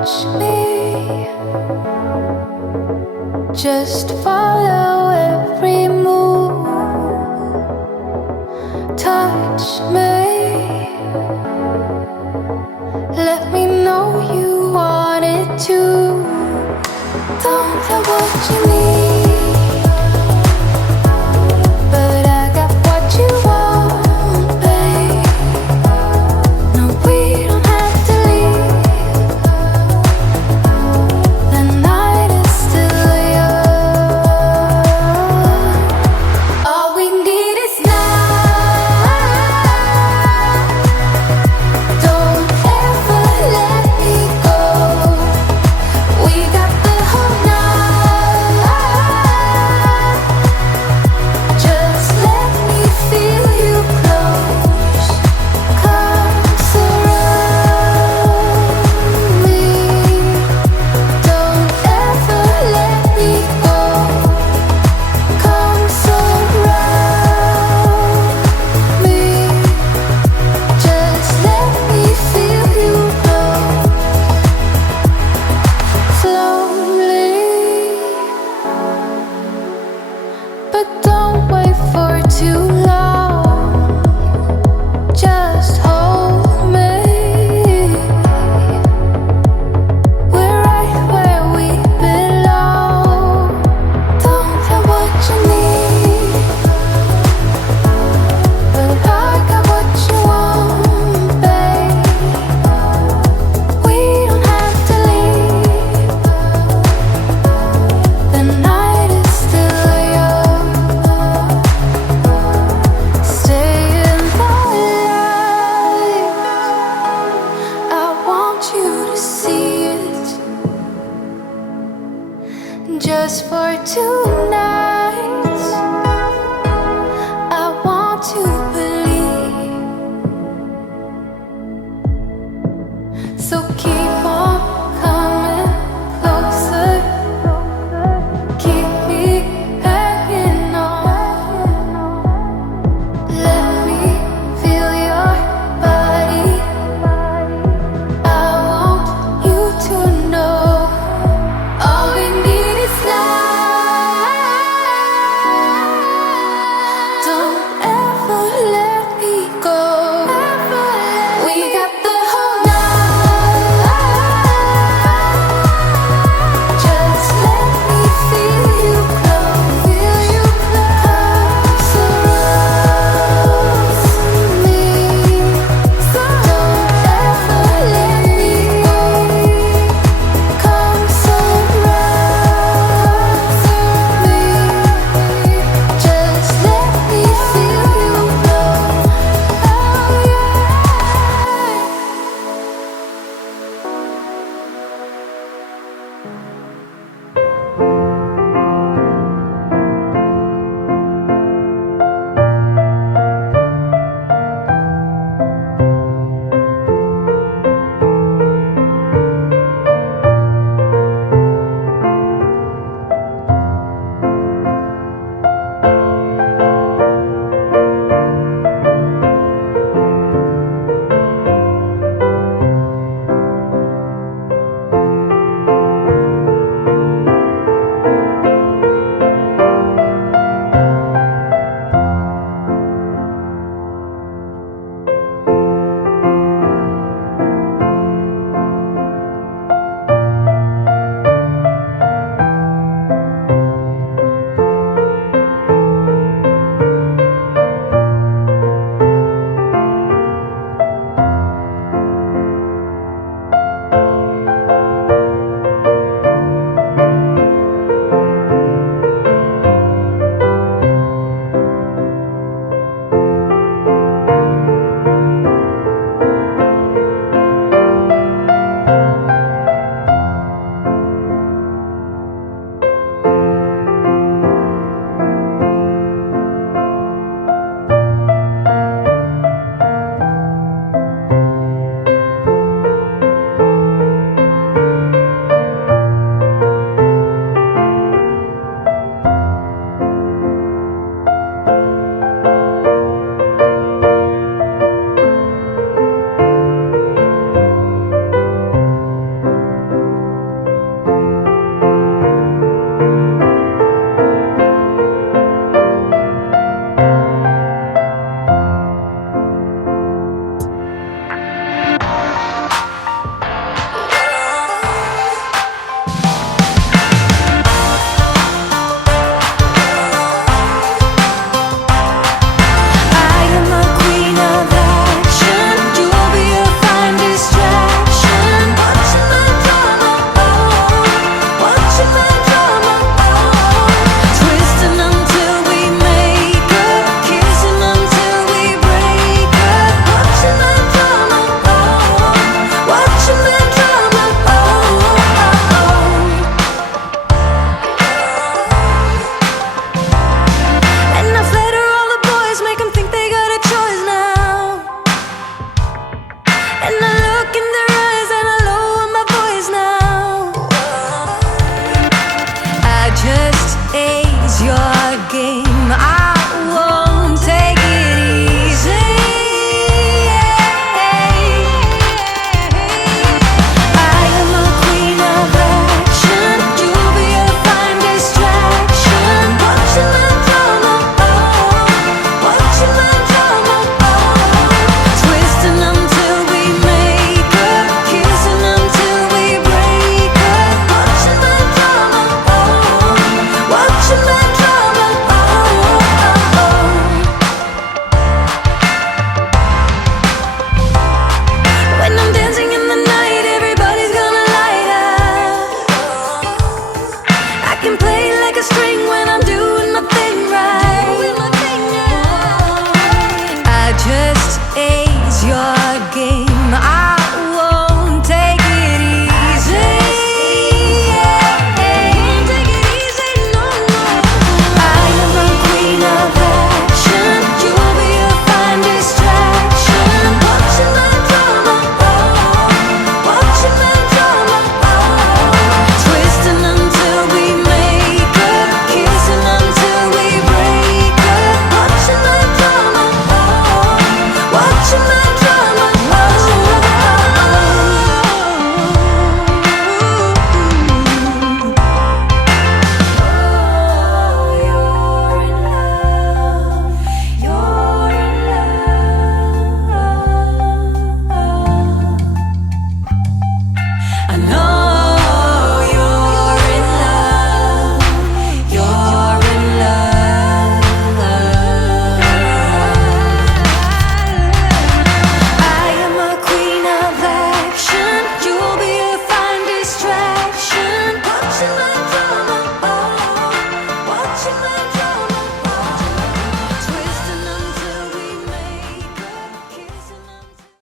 touch me. Just follow every move. Touch me. Let me know you want it too. Don't tell what you need, but I got what you want, babe. No, we don't have to leave. The night is still young. All we need is now. Don't ever let me go. We got the whole night. Just let me feel you close. Come surround me. Don't ever let me go. Come surround me. Just let me feel you close. Slowly, but don't wait for too long. Just hold me. We're right where we belong. Don't tell what you need, but I got what you want, babe. We don't have to leave. The night is still young. Stay in the light. I want you to see it. Just for tonight, I want to believe. So keep